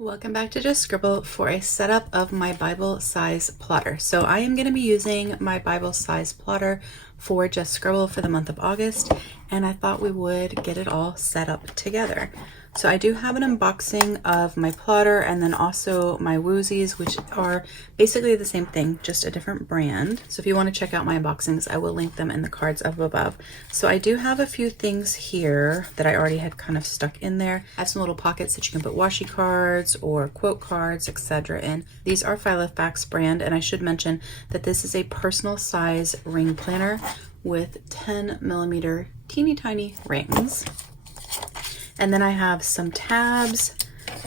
Welcome back to Just Scribble for a setup of my Bible size plotter. So I am going to be using my Bible size plotter for Just Scribble for the month of August, and I thought we would get it all set up together. So I do have an unboxing of my plotter and then also my Woozies, which are basically the same thing, just a different brand. So if you want to check out my unboxings, I will link them in the cards up above. So I do have a few things here that I already had kind of stuck in there. I have some little pockets that you can put washi cards or quote cards, etc. in. These are Filofax brand, and I should mention that this is a personal size ring planner with 10mm teeny tiny rings. And then I have some tabs.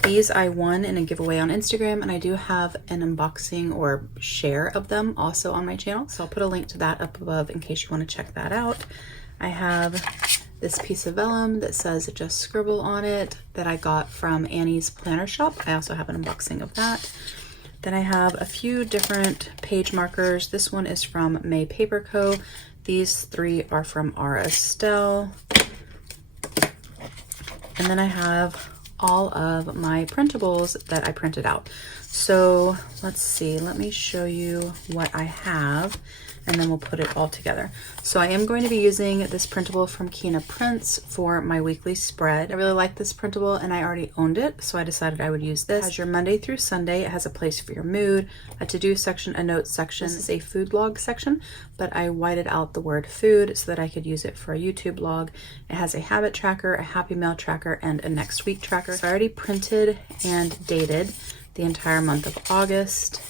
These I won in a giveaway on Instagram, and I do have an unboxing or share of them also on my channel. So I'll put a link to that up above in case you want to check that out. I have this piece of vellum that says Just Scribble on it that I got from Annie's Planner Shop. I also have an unboxing of that. Then I have a few different page markers. This one is from May Paper Co. These three are from R. Estelle. And then I have all of my printables that I printed out. So let's see, let me show you what I have and then we'll put it all together. So I am going to be using this printable from Kina Prints for my weekly spread. I really like this printable and I already owned it, so I decided I would use this. It has your Monday through Sunday. It has a place for your mood, a to-do section, a notes section. This is a food log section, but I whited out the word food so that I could use it for a YouTube log. It has a habit tracker, a happy mail tracker, and a next week tracker. So I already printed and dated the entire month of August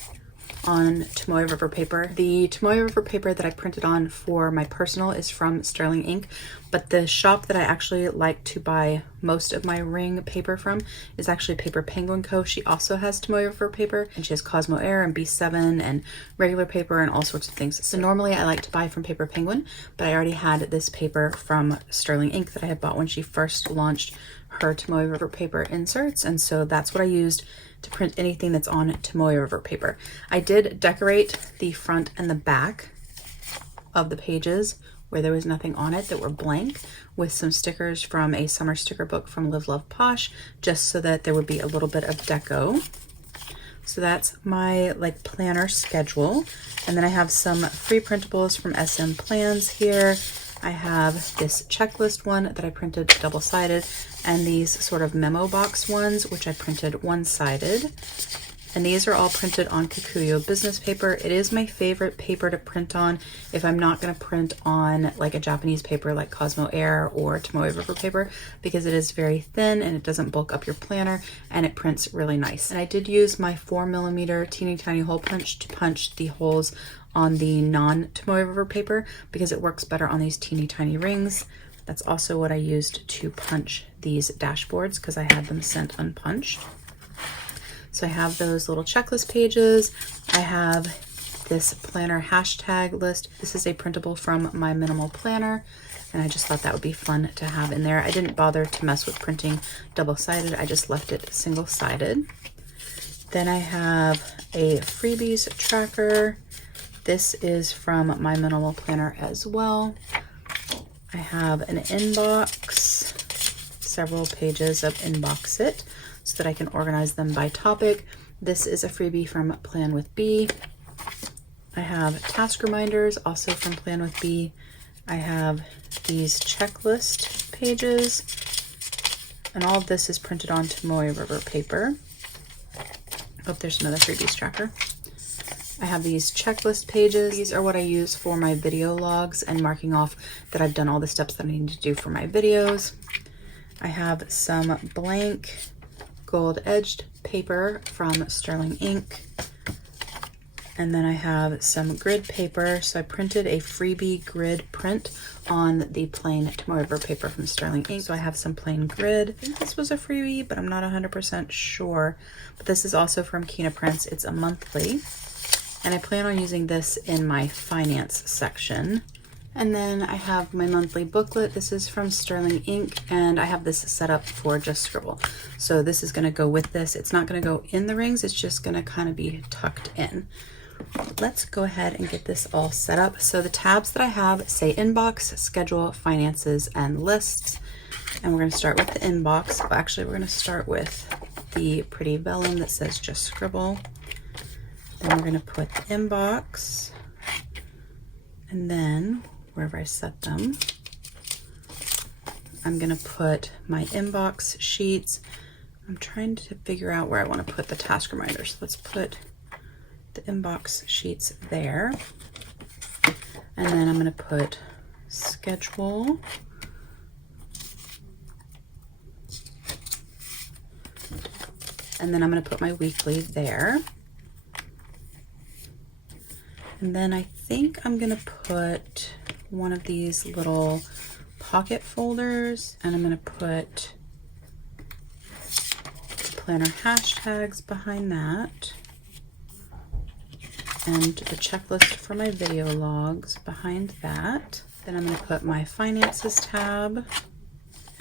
on Tomoe River paper. The Tomoe River paper that I printed on for my personal is from Sterling Ink, but the shop that I actually like to buy most of my ring paper from is actually Paper Penguin Co. She also has Tomoe River paper, and she has Cosmo Air and B7 and regular paper and all sorts of things. So normally I like to buy from Paper Penguin, but I already had this paper from Sterling Ink that I had bought when she first launched her Tomoe River paper inserts, and so that's what I used to print anything that's on Tomoe River paper. I did decorate the front and the back of the pages where there was nothing on it that were blank with some stickers from a summer sticker book from Live Love Posh, just so that there would be a little bit of deco. So that's my planner schedule. And then I have some free printables from SM Plans here. I have this checklist one that I printed double-sided, and these sort of memo box ones, which I printed one-sided. And these are all printed on Kikuyo business paper. It is my favorite paper to print on if I'm not going to print on like a Japanese paper like Cosmo Air or Tomoe River paper, because it is very thin and it doesn't bulk up your planner and it prints really nice. And I did use my 4mm teeny tiny hole punch to punch the holes on the non-Tomoe River paper because it works better on these teeny tiny rings. That's also what I used to punch these dashboards because I had them sent unpunched. So I have those little checklist pages. I have this planner hashtag list. This is a printable from my minimal planner, and I just thought that would be fun to have in there. I didn't bother to mess with printing double-sided. I just left it single-sided. Then I have a freebies tracker. This is from my minimal planner as well. I have an inbox, several pages of Inbox It, so that I can organize them by topic. This is a freebie from Plan with B. I have task reminders, also from Plan with B. I have these checklist pages, and all of this is printed on Tomoe River paper. Oh, there's another freebies tracker. I have these checklist pages. These are what I use for my video logs and marking off that I've done all the steps that I need to do for my videos. I have some blank gold edged paper from Sterling Ink. And then I have some grid paper. So I printed a freebie grid print on the plain Tomoe River paper from Sterling Ink. So I have some plain grid. I think this was a freebie, but I'm not 100% sure. But this is also from Kina Prints. It's a monthly. And I plan on using this in my finance section. And then I have my monthly booklet. This is from Sterling Ink, and I have this set up for Just Scribble. So this is gonna go with this. It's not gonna go in the rings, it's just gonna kind of be tucked in. Let's go ahead and get this all set up. So the tabs that I have say inbox, schedule, finances, and lists. And we're gonna start with the inbox. Well, actually, we're gonna start with the pretty vellum that says Just Scribble. Then we're gonna put the inbox, and then wherever I set them, I'm gonna put my inbox sheets. I'm trying to figure out where I want to put the task reminders. Let's put the inbox sheets there. And then I'm gonna put schedule. And then I'm gonna put my weekly there. And then I think I'm gonna put one of these little pocket folders, and I'm gonna put planner hashtags behind that, and the checklist for my video logs behind that. Then I'm going to put my finances tab,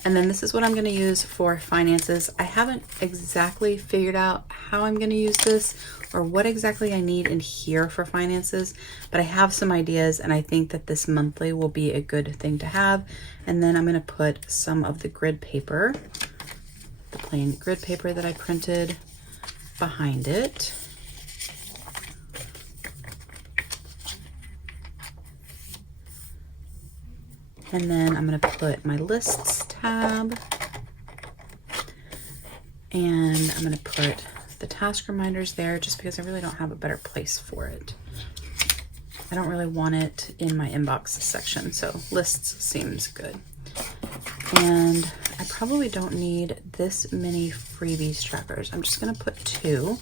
and then this is what I'm going to use for finances. I haven't exactly figured out how I'm going to use this or what exactly I need in here for finances, but I have some ideas, and I think that this monthly will be a good thing to have. And then I'm going to put some of the grid paper, the plain grid paper that I printed, behind it. And then I'm going to put my lists tab, and I'm going to put the task reminders there just because I really don't have a better place for it. I don't really want it in my inbox section, so lists seems good. And I probably don't need this many freebies trackers. I'm just going to put 2.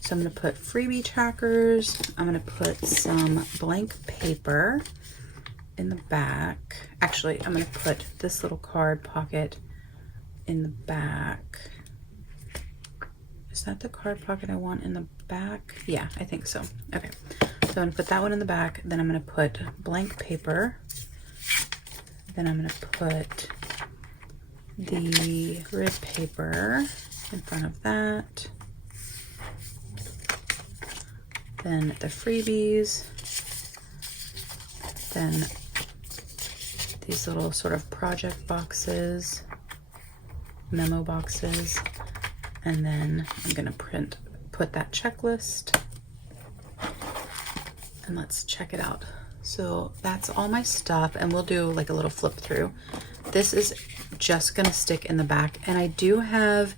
So I'm going to put freebie trackers. I'm going to put some blank paper in the back. Actually, I'm going to put this little card pocket in the back. Is that the card pocket I want in the back? Yeah, I think so. Okay, so I'm going to put that one in the back. Then I'm going to put blank paper. Then I'm going to put the grid paper in front of that. Then the freebies. Then these little sort of project boxes, memo boxes, and then I'm going to put that checklist, and let's check it out. So that's all my stuff, and we'll do like a little flip through. This is just going to stick in the back, and I do have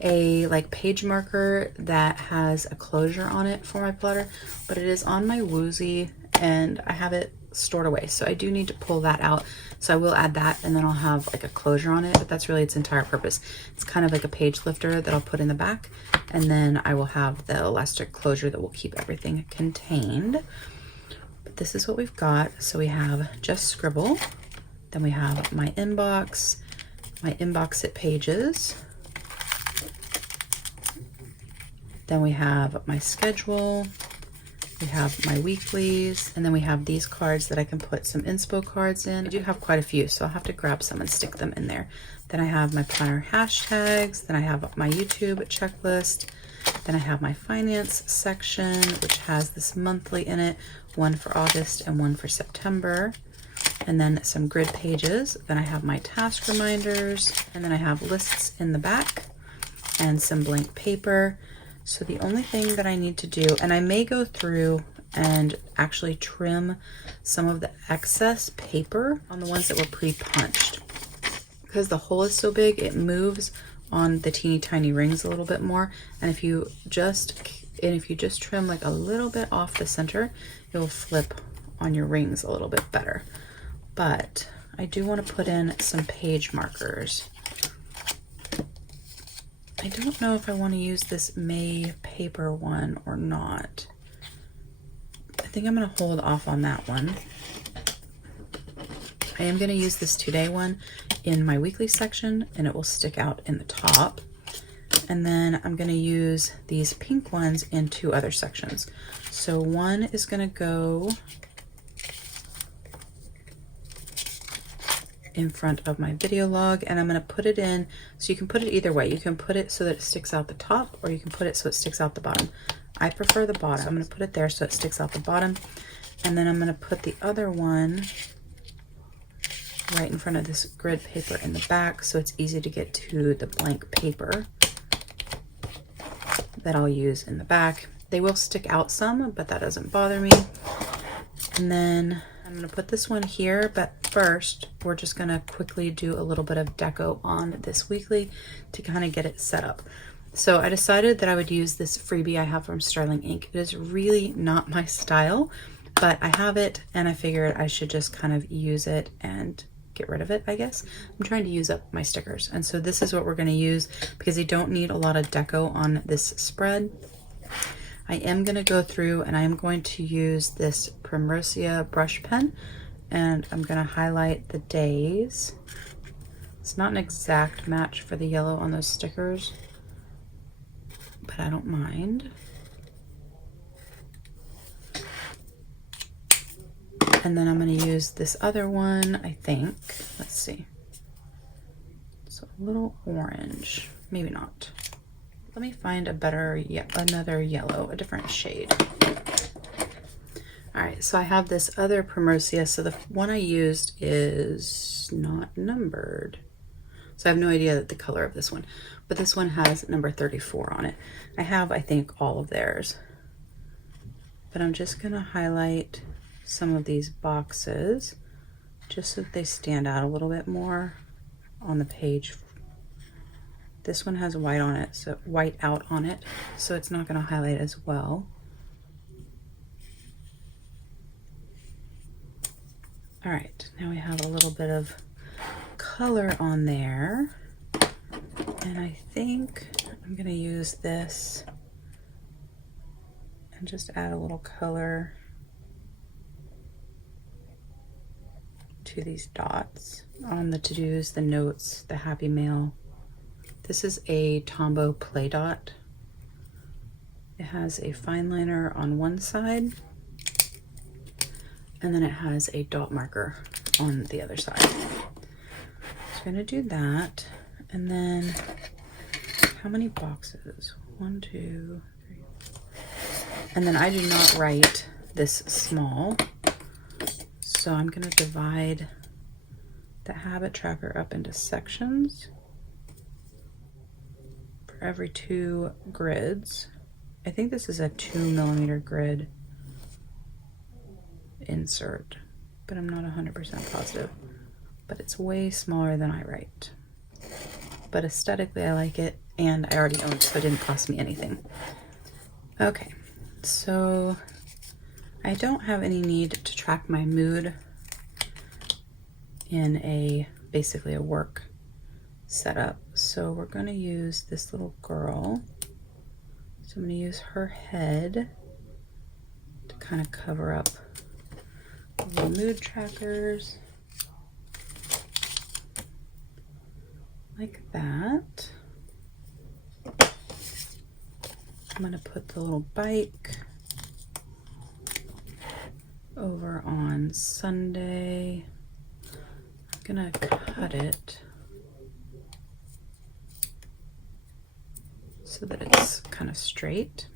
a like page marker that has a closure on it for my plotter, but it is on my Woozy and I have it stored away, so I do need to pull that out. So I will add that, and then I'll have like a closure on it, but that's really its entire purpose. It's kind of like a page lifter that I'll put in the back, and then I will have the elastic closure that will keep everything contained. But this is what we've got. So we have Just Scribble, then we have my inbox it pages, then we have my schedule, we have my weeklies, and then we have these cards that I can put some inspo cards in. I do have quite a few, so I'll have to grab some and stick them in there. Then I have my planner hashtags, then I have my YouTube checklist, then I have my finance section, which has this monthly in it, one for August and one for September, and then some grid pages. Then I have my task reminders, and then I have lists in the back and some blank paper. So the only thing that I need to do, and I may go through and actually trim some of the excess paper on the ones that were pre-punched. Because the hole is so big, it moves on the teeny tiny rings a little bit more. And if you just trim like a little bit off the center, it will flip on your rings a little bit better. But I do want to put in some page markers. I don't know if I want to use this May paper one or not. I think I'm going to hold off on that one. I am going to use this today one in my weekly section, and it will stick out in the top. And then I'm going to use these pink ones in 2 other sections. So one is going to go in front of my video log, and I'm going to put it in, so you can put it either way. You can put it so that it sticks out the top, or you can put it so it sticks out the bottom. I prefer the bottom, so I'm going to put it there so it sticks out the bottom. And then I'm going to put the other one right in front of this grid paper in the back, so it's easy to get to the blank paper. that I'll use in the back. They will stick out some, but that doesn't bother me. And then I'm gonna put this one here, but first we're just gonna quickly do a little bit of deco on this weekly to kind of get it set up. So I decided that I would use this freebie I have from Sterling Ink. It is really not my style, but I have it and I figured I should just kind of use it and get rid of it, I guess. I'm trying to use up my stickers. And so this is what we're gonna use because you don't need a lot of deco on this spread. I am going to go through and I am going to use this Primrosea brush pen and I'm going to highlight the days. It's not an exact match for the yellow on those stickers, but I don't mind. And then I'm going to use this other one, I think. Let's see. It's a little orange, maybe not. Let me find a better, another yellow, a different shade. All right, so I have this other Primrosea. So the one I used is not numbered. So I have no idea the color of this one, but this one has number 34 on it. I have, I think, all of theirs. But I'm just gonna highlight some of these boxes just so that they stand out a little bit more on the page. This one has white on it, so white out on it, so it's not going to highlight as well. All right, now we have a little bit of color on there, and I think I'm going to use this and just add a little color to these dots on the to-dos, the notes, the happy mail. This is a Tombow Play Dot. It has a fine liner on one side, and then it has a dot marker on the other side. So I'm gonna do that, and then how many boxes? 1, 2, 3. And then I do not write this small, so I'm gonna divide the habit tracker up into sections. Every 2 grids. I think this is a 2mm grid insert, but I'm not 100% positive. But it's way smaller than I write. But aesthetically I like it, and I already own it, so it didn't cost me anything. Okay, so I don't have any need to track my mood in basically a work setup. So we're going to use this little girl. So I'm going to use her head to kind of cover up the mood trackers like that. I'm going to put the little bike over on Sunday. I'm going to cut it so that it's kind of straight.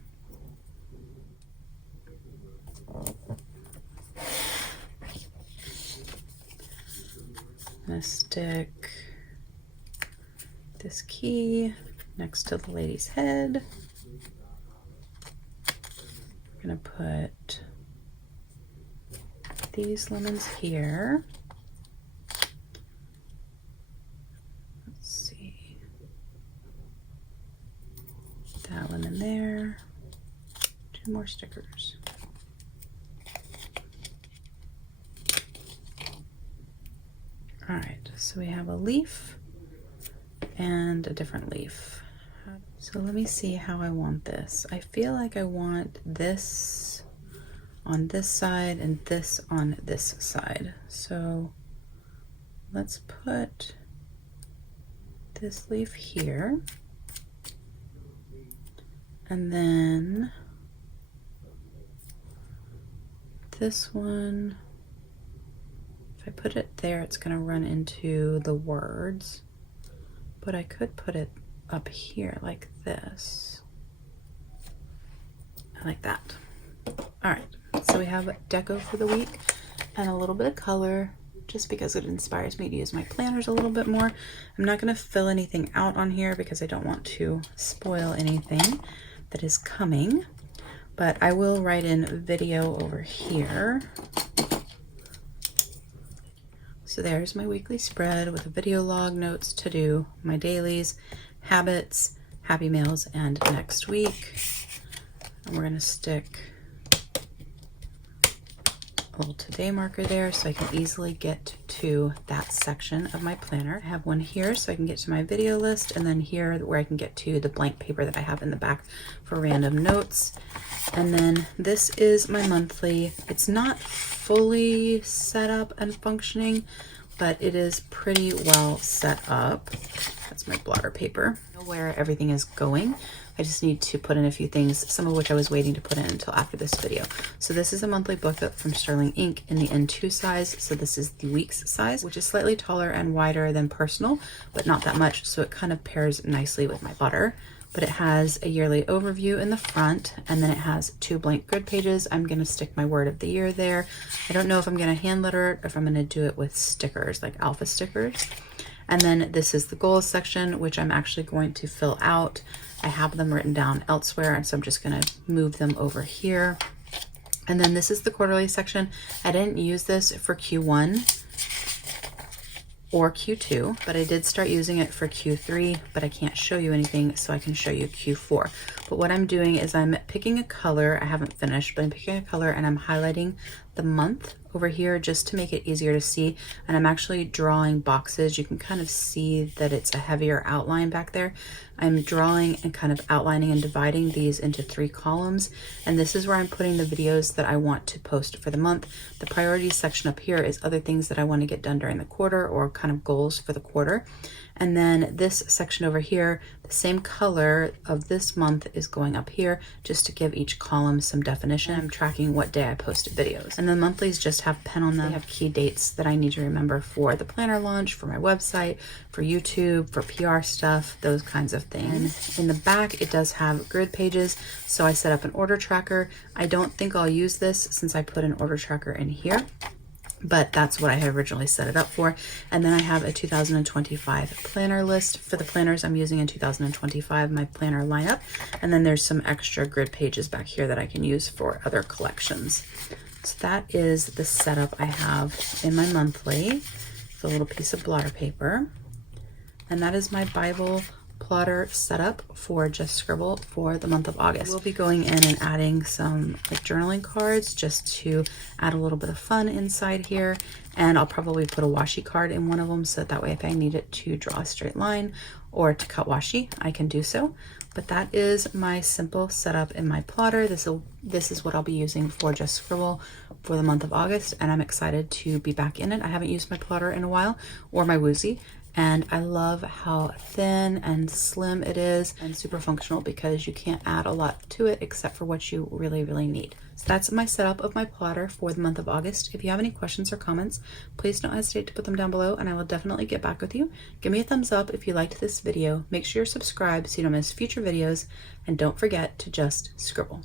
I'm gonna stick this key next to the lady's head. I'm gonna put these lemons here. That one in there. 2 more stickers. All right, so we have a leaf and a different leaf. So let me see how I want this. I feel like I want this on this side and this on this side. So let's put this leaf here. And then this one, if I put it there, it's going to run into the words, but I could put it up here like this. I like that. All right, so we have deco for the week and a little bit of color just because it inspires me to use my planners a little bit more. I'm not going to fill anything out on here because I don't want to spoil anything. that is coming, but I will write in video over here. So there's my weekly spread with a video log, notes, to do, my dailies, habits, happy mails, and next week. And we're gonna stick a little today marker there so I can easily get to that section of my planner. I have one here so I can get to my video list, and then here where I can get to the blank paper that I have in the back for random notes. And then this is my monthly. It's not fully set up and functioning, but it is pretty well set up. That's my blotter paper. I know where everything is going. I just need to put in a few things, some of which I was waiting to put in until after this video. So this is a monthly booklet from Sterling Ink in the N2 size. So this is the weeks size, which is slightly taller and wider than personal, but not that much. So it kind of pairs nicely with my butter. But it has a yearly overview in the front, and then it has 2 blank grid pages. I'm gonna stick my word of the year there. I don't know if I'm gonna hand letter it or if I'm gonna do it with stickers, like alpha stickers. And then this is the goals section, which I'm actually going to fill out. I have them written down elsewhere, and so I'm just gonna move them over here. And then this is the quarterly section. I didn't use this for Q1 or Q2, but I did start using it for Q3, but I can't show you anything, so I can show you Q4. But what I'm doing is I'm picking a color. I haven't finished, but I'm picking a color and I'm highlighting the month over here just to make it easier to see. And I'm actually drawing boxes. You can kind of see that it's a heavier outline back there. I'm drawing and kind of outlining and dividing these into 3 columns. And this is where I'm putting the videos that I want to post for the month. The priorities section up here is other things that I want to get done during the quarter, or kind of goals for the quarter. And then this section over here, the same color of this month is going up here just to give each column some definition. I'm tracking what day I posted videos. And the monthlies just have pen on them. They have key dates that I need to remember for the planner launch, for my website, for YouTube, for PR stuff, those kinds of things. In the back, it does have grid pages. So I set up an order tracker. I don't think I'll use this since I put an order tracker in here, but that's what I had originally set it up for. And then I have a 2025 planner list. For the planners I'm using in 2025, my planner lineup. And then there's some extra grid pages back here that I can use for other collections. So that is the setup I have in my monthly. It's a little piece of blotter paper. And that is my Bible plotter setup for Just Scribble for the month of August. We'll be going in and adding some like journaling cards just to add a little bit of fun inside here. And I'll probably put a washi card in one of them, so that way if I need it to draw a straight line or to cut washi, I can do so. But that is my simple setup in my plotter. This is what I'll be using for Just Scribble for the month of August, and I'm excited to be back in it. I haven't used my plotter in a while, or my Woozy. And I love how thin and slim it is, and super functional because you can't add a lot to it except for what you really, really need. So that's my setup of my plotter for the month of August. If you have any questions or comments, please don't hesitate to put them down below, and I will definitely get back with you. Give me a thumbs up if you liked this video. Make sure you're subscribed so you don't miss future videos, and don't forget to just scribble.